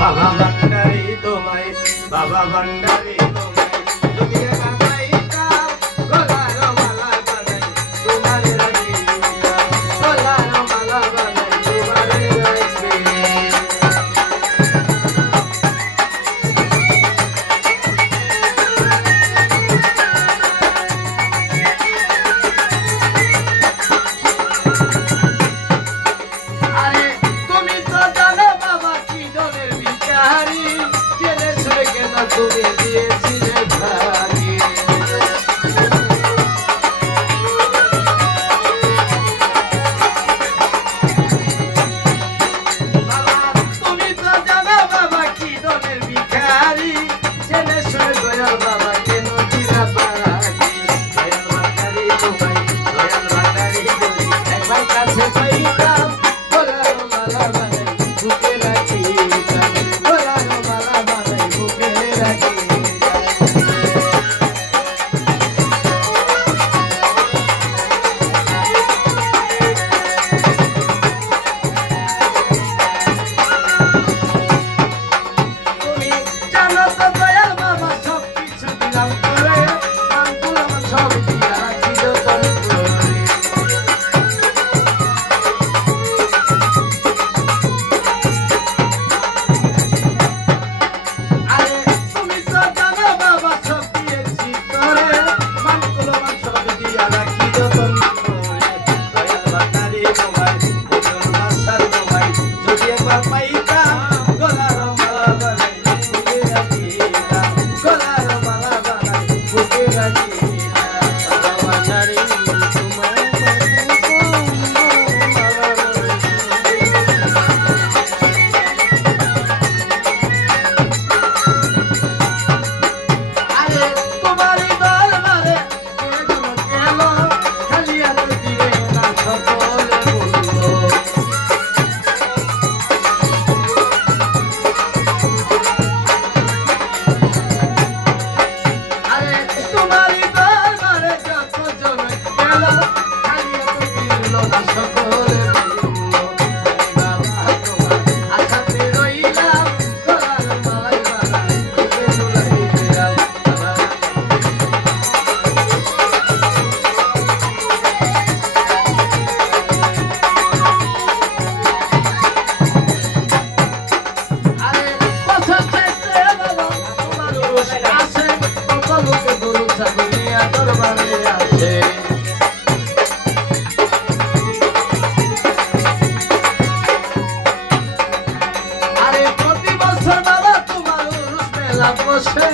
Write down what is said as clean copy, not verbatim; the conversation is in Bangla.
বাবা ভান্ডারি তোমায়, বাবা ভান্ডারি তোমায় যদি এবার পাইতাম গলার মালা বানাই তোমারে রাখিতাম, গলার মালা বানাই তোমারে রাখিতাম। আরে তুমি তো জানো বাবা কি দলের ভিখারি, জেনে শুনে কেন তুমি দিয়েছিলে ভাগি। বাবা তুমি তো জানো বাবা কি দলের ভিখারি, জেনে শুনে দয়াল বাবা কেন দিলা ভাগি। দয়াল ভান্ডারি তোমায়, দয়াল ভান্ডারি যদি একবার কাছে পাইতাম গলার মালা বানাই বুকে রাখিতাম, গলার মালা বানাই বুকে রাখিতাম। তুমি জানো তো দয়াল বাবা সব কিছু দিলাম করে, মানগুলো আমার সব দিয়া রাখি যতন করে। আরে তুমি তো জানো বাবা সব দিয়েছি তোরে, মানগুলো আমার সব দিয়া রাখি যতন করে। দয়াল ভান্ডারি তোমায়, ওজন মাসার তোমায় যদি একবার পাইতাম গলার মালা বানাই বুকে রাখিতাম, গলার মালা বানাই বুকে রাখিতাম। বাবা ভান্ডারি তোমায়, আরে তোমারই দরবারে কে যেন গেল, খালি হাতে দিবে না সকলে বলল। আরে তোমারই দরবারে যতজন গেল, খালি হাতে দিল না সকলে বলল। বাবা তোমার আশাতে রইলাম, গলার মালাই বানাই বুকে ঝুলাইলাম। বাবা আরে বছর শেষে বাবা তোমার উরুস আসে, কত লোকে গরু ছাগল নিয়ে দরবারে আসে। আরে প্রতি বছর বাবা তোমার উরুস মেলা বসে,